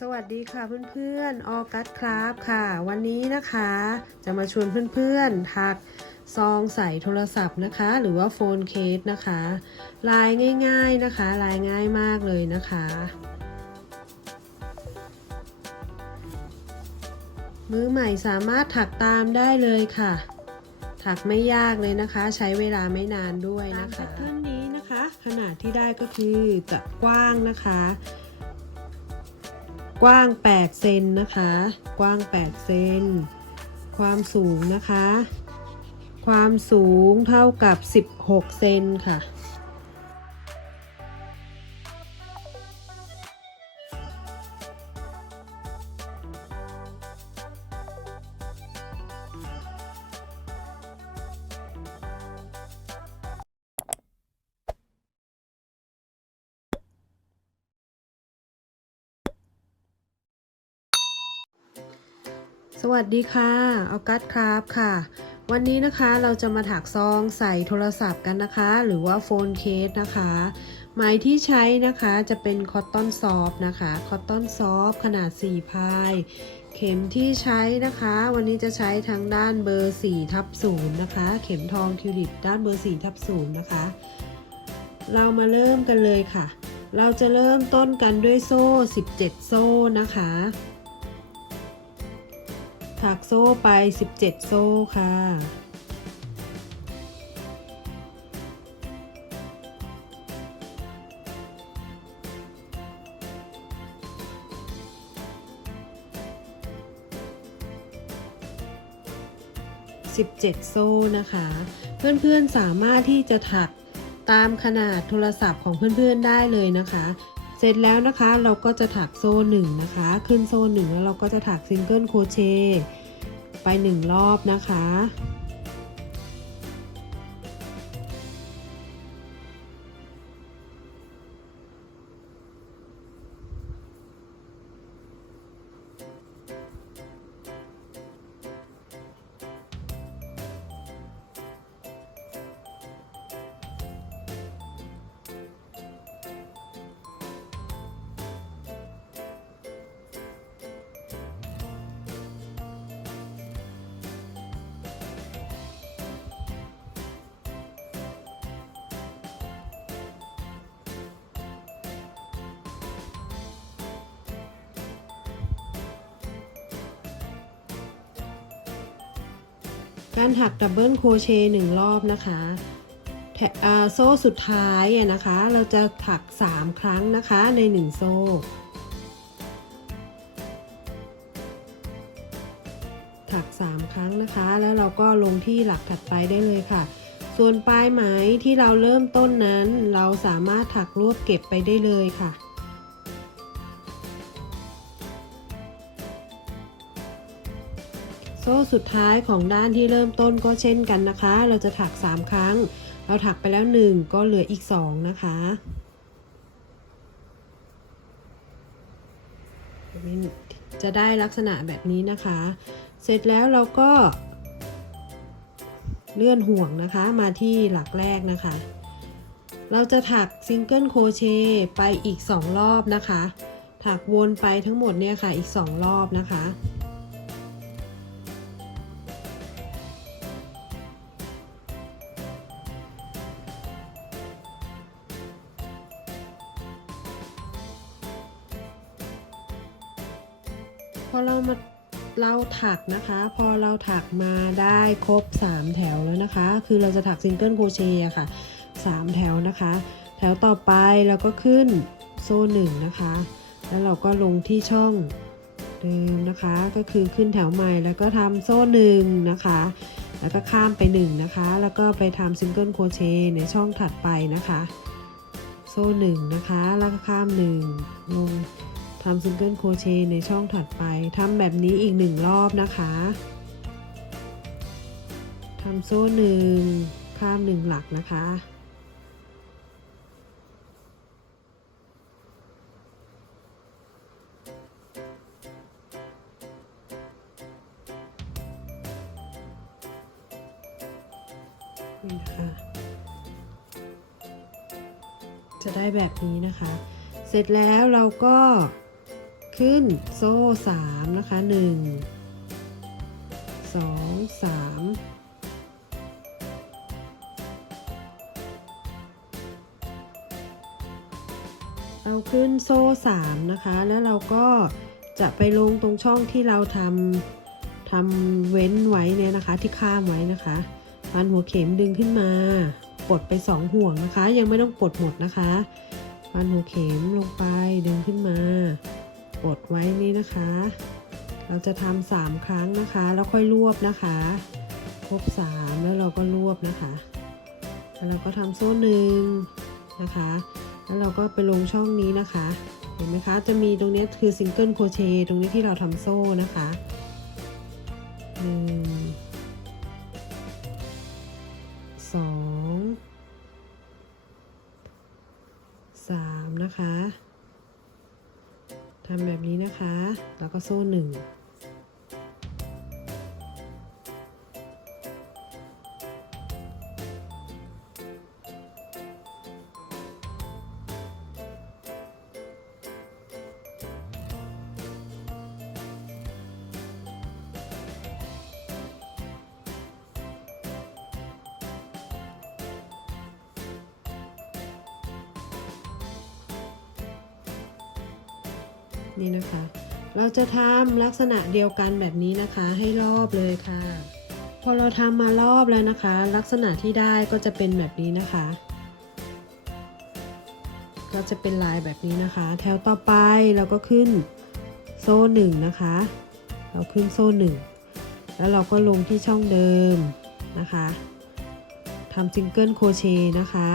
สวัสดีค่ะเพื่อนๆ ออกัสครับค่ะ วันนี้นะคะจะมาชวนเพื่อนๆถักซองใส่โทรศัพท์นะคะ หรือว่าโฟนเคสนะคะ ลายง่ายๆนะคะ ลายง่ายมากเลยนะคะ มือใหม่สามารถถักตามได้เลยค่ะ ถักไม่ยากเลยนะคะ ใช้เวลาไม่นานด้วยนะคะตามแพทเทิร์นนี้นะคะ ขนาดที่ได้ก็คือจะกว้างนะคะ กว้าง 8 เซนนะคะ กว้าง 8 เซน ความสูงนะคะ ความสูงเท่ากับ 16 เซนค่ะ วัสดีค่ะออกัสครับค่ะ วันนี้นะคะเราจะมาถักซองใส่โทรศัพท์กันนะคะ หรือว่าโฟนเคสนะคะไหมที่ใช้นะคะจะเป็นคอตตอนซอฟนะคะคอตตอนซอฟขนาด 4 พาย เข็มที่ใช้นะคะ วันนี้จะใช้ทางด้านเบอร์4ทับ0นะคะ เข็มทองคิวลิปด้านเบอร์4ทับ0นะคะ เรามาเริ่มกันเลยค่ะ เราจะเริ่มต้นกันด้วยโซ่ 17 โซ่นะคะ ถักโซ่ไป 17 โซ่ค่ะ 17 โซ่นะคะ เพื่อนๆสามารถที่จะถักตามขนาดโทรศัพท์ของเพื่อนๆได้เลยนะคะ เสร็จแล้วนะคะเราก็จะถักโซ่หนึ่งนะคะ ขึ้นโซ่หนึ่งแล้วเราก็จะถักซิงเกิลโครเชต์ไปหนึ่งรอบนะคะ การถักดับเบิลโครเชต์หนึ่งรอบนะคะโซ่สุดท้ายนะคะ เราจะถัก 3 ครั้งนะคะใน 1 โซ่ถัก 3 ครั้งนะคะ แล้วเราก็ลงที่หลักถัดไปได้เลยค่ะ ส่วนปลายไหมที่เราเริ่มต้นนั้น เราสามารถถักรวบเก็บไปได้เลยค่ะ โซ่สุดท้ายของด้านที่เริ่มต้นก็เช่นกันนะคะ เราจะถัก 3 ครั้ง เราถักไปแล้ว 1 ก็เหลืออีก 2 นะคะจะได้ลักษณะแบบนี้นะคะ เสร็จแล้วเราก็ เลื่อนห่วงนะคะมาที่หลักแรกนะคะ เราจะถักซิงเกิลโคเชไปอีก 2 รอบนะคะ ถักวนไปทั้งหมดเนี่ยค่ะอีก 2 รอบนะคะ พอเรามาเราถักนะคะ พอเราถักมาได้ครบ 3 แถวแล้วนะคะ คือเราจะถักซิงเกิลโครเชต์ค่ะ 3 แถวนะคะ แถวต่อไปเราก็ขึ้นโซ่หนึ่งนะคะ แล้วเราก็ลงที่ช่องเดิมนะคะ ก็คือขึ้นแถวใหม่แล้วก็ทำโซ่หนึ่งนะคะ แล้วก็ข้ามไป1นะคะ แล้วก็ไปทำซิงเกิลโครเชต์ในช่องถัดไปนะคะ โซ่หนึ่งนะคะ แล้วก็ข้าม1ลง ทำซิงเกิลโครเชต์ในช่องถัดไปทำแบบนี้อีกหนึ่งรอบนะคะทำโซ่หนึ่งข้ามหนึ่งหลักนะคะนี่นะคะจะได้แบบนี้นะคะ เสร็จแล้วเราก็ ขึ้นโซ่สามนะคะหนึ่งสองสามเราขึ้นโซ่สามนะคะ แล้วเราก็จะไปลงตรงช่องที่เราทำทำเว้นไว้เนี่ยนะคะ ที่ข้ามไว้นะคะพันหัวเข็มดึงขึ้นมาปลดไปสองห่วงนะคะ ยังไม่ต้องปลดหมดนะคะพันหัวเข็มลงไปดึงขึ้นมา กดไว้นี่นะคะ เราจะทำสามครั้งนะคะ แล้วค่อยรวบนะคะ ครบสามแล้วเราก็รวบนะคะแล้วเราก็ทำโซ่หนึ่งนะคะ แล้วเราก็ไปลงช่องนี้นะคะ เห็นไหมคะ จะมีตรงนี้คือซิงเกิลโคเชตรงนี้ที่เราทำโซ่นะคะหนึ่งสองสามนะคะ ทำแบบนี้นะคะ แล้วก็โซ่หนึ่ง นี่นะคะ เราจะทำลักษณะเดียวกันแบบนี้นะคะให้รอบเลยค่ะ พอเราทำมารอบแล้วนะคะ ลักษณะที่ได้ก็จะเป็นแบบนี้นะคะ ก็จะเป็นลายแบบนี้นะคะ แถวต่อไปเราก็ขึ้นโซ่หนึ่งนะคะ เราขึ้นโซ่หนึ่งแล้วเราก็ลงที่ช่องเดิมนะคะทำซิงเกิลโครเชต์นะคะ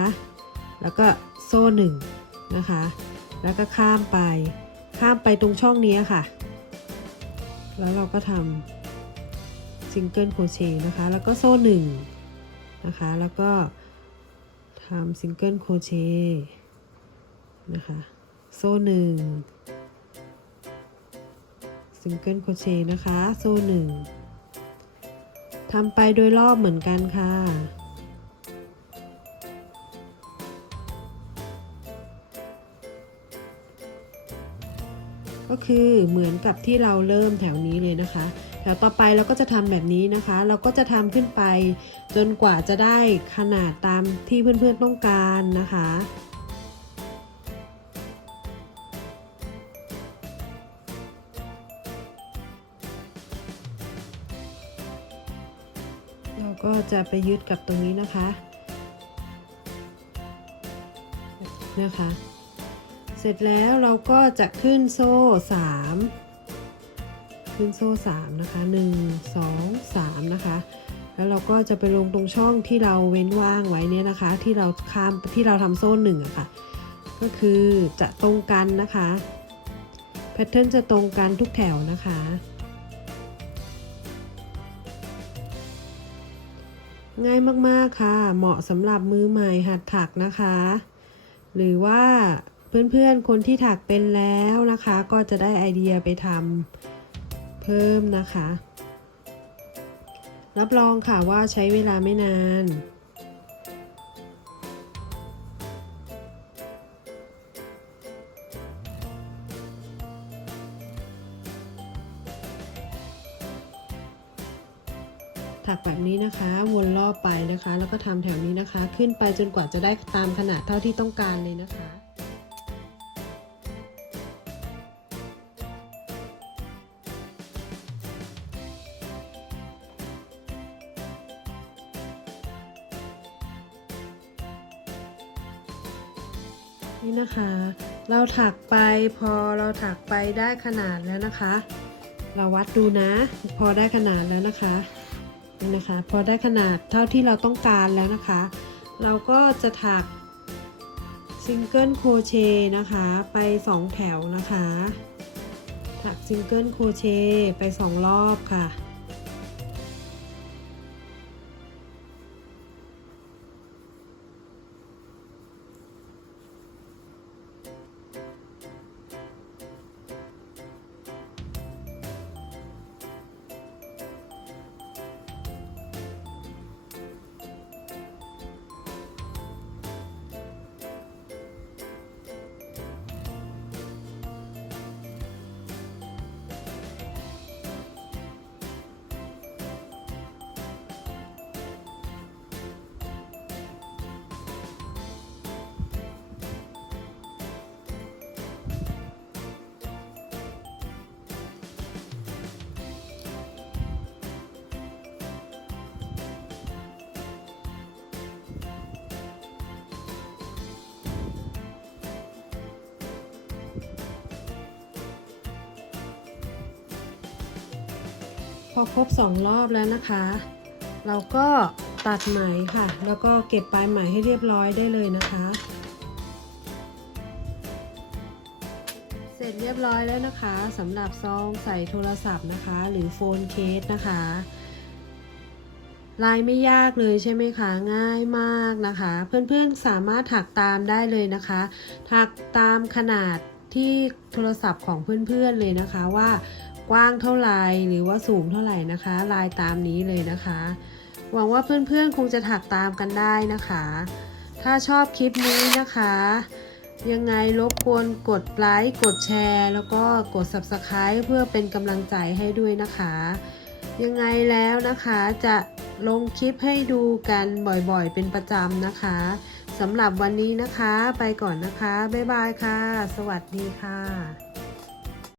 แล้วก็โซ่หนึ่งนะคะ แล้วก็ข้ามไป ข้ามไปตรงช่องนี้ค่ะ แล้วเราก็ทำซิงเกิลโครเชต์นะคะ แล้วก็โซ่หนึ่งนะคะ แล้วก็ทำซิงเกิลโครเชต์นะคะ โซ่หนึ่งซิงเกิลโครเชต์นะคะ โซ่หนึ่งทำไปโดยรอบเหมือนกันค่ะ ก็คือเหมือนกับที่เราเริ่มแถวนี้เลยนะคะ แถวต่อไปเราก็จะทำแบบนี้นะคะ เราก็จะทำขึ้นไป จนกว่าจะได้ขนาดตามที่เพื่อนๆต้องการนะคะเราก็จะไปยึดกับตรงนี้นะคะ นะคะ เสร็จแล้วเราก็จะขึ้นโซ่สามขึ้นโซ่สามนะคะหนึ่งสองสามนะคะ แล้วเราก็จะไปลงตรงช่องที่เราเว้นว่างไว้เนี่ยนะคะ ที่เราข้ามที่เราทำโซ่หนึ่งอะค่ะ ก็คือจะตรงกันนะคะ แพทเทิร์นจะตรงกันทุกแถวนะคะ ง่ายมาก ๆ ค่ะ เหมาะสำหรับมือใหม่หัดถักนะคะ หรือว่า เพื่อนๆ คนที่ถักเป็นแล้วนะคะ ก็จะได้ไอเดียไปทำเพิ่มนะคะ รับรองค่ะว่าใช้เวลาไม่นานถักแบบนี้นะคะวนรอบไปนะคะ แล้วก็ทำแถวนี้นะคะ ขึ้นไปจนกว่าจะได้ตามขนาดเท่าที่ต้องการเลยนะคะ นี่นะคะ เราถักไปพอเราถักไปได้ขนาดแล้วนะคะ เราวัดดูนะ พอได้ขนาดแล้วนะคะนี่นะคะ พอได้ขนาดเท่าที่เราต้องการแล้วนะคะ เราก็จะถักซิงเกิลโครเชต์นะคะ ไป 2 แถวนะคะ ถักซิงเกิลโครเชต์ไป 2 รอบค่ะ พอครบสองรอบแล้วนะคะ เราก็ตัดไหมค่ะ แล้วก็เก็บปลายไหมให้เรียบร้อยได้เลยนะคะ เสร็จเรียบร้อยแล้วนะคะสำหรับซองใส่โทรศัพท์นะคะ หรือโฟนเคสนะคะลายไม่ยากเลยใช่ไหมคะ ง่ายมากนะคะ เพื่อนๆสามารถถักตามได้เลยนะคะ ถักตามขนาดที่โทรศัพท์ของเพื่อนๆเลยนะคะว่า กว้างเท่าไหร่หรือว่าสูงเท่าไหร่นะคะ ลายตามนี้เลยนะคะ หวังว่าเพื่อนๆคงจะถักตามกันได้นะคะ ถ้าชอบคลิปนี้นะคะ ยังไงรบกวนกดไลค์กดแชร์ แล้วก็กด Subscribe เพื่อเป็นกำลังใจให้ด้วยนะคะ ยังไงแล้วนะคะจะลงคลิปให้ดูกันบ่อยๆ เป็นประจำนะคะสำหรับวันนี้นะคะ ไปก่อนนะคะ บ๊ายบายค่ะ สวัสดีค่ะ